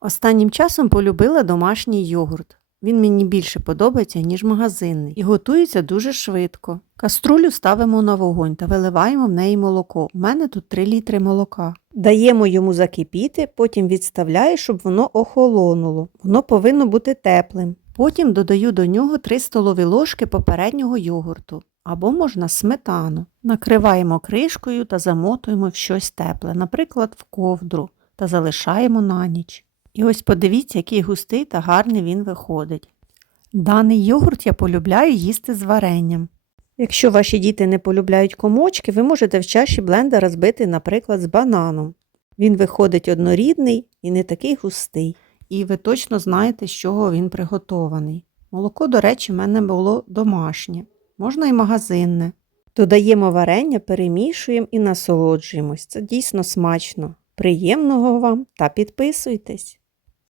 Останнім часом полюбила домашній йогурт. Він мені більше подобається, ніж магазинний, і готується дуже швидко. Каструлю ставимо на вогонь та виливаємо в неї молоко. У мене тут 3 літри молока. Даємо йому закипіти, потім відставляю, щоб воно охолонуло. Воно повинно бути теплим. Потім додаю до нього 3 столові ложки попереднього йогурту. Або можна сметану. Накриваємо кришкою та замотуємо в щось тепле, наприклад, в ковдру, та залишаємо на ніч. І ось подивіться, який густий та гарний він виходить. Даний йогурт я полюбляю їсти з варенням. Якщо ваші діти не полюбляють комочки, ви можете в чаші блендера збити, наприклад, з бананом. Він виходить однорідний і не такий густий. І ви точно знаєте, з чого він приготований. Молоко, до речі, в мене було домашнє, можна і магазинне. Додаємо варення, перемішуємо і насолоджуємось. Це дійсно смачно. Приємного вам та підписуйтесь!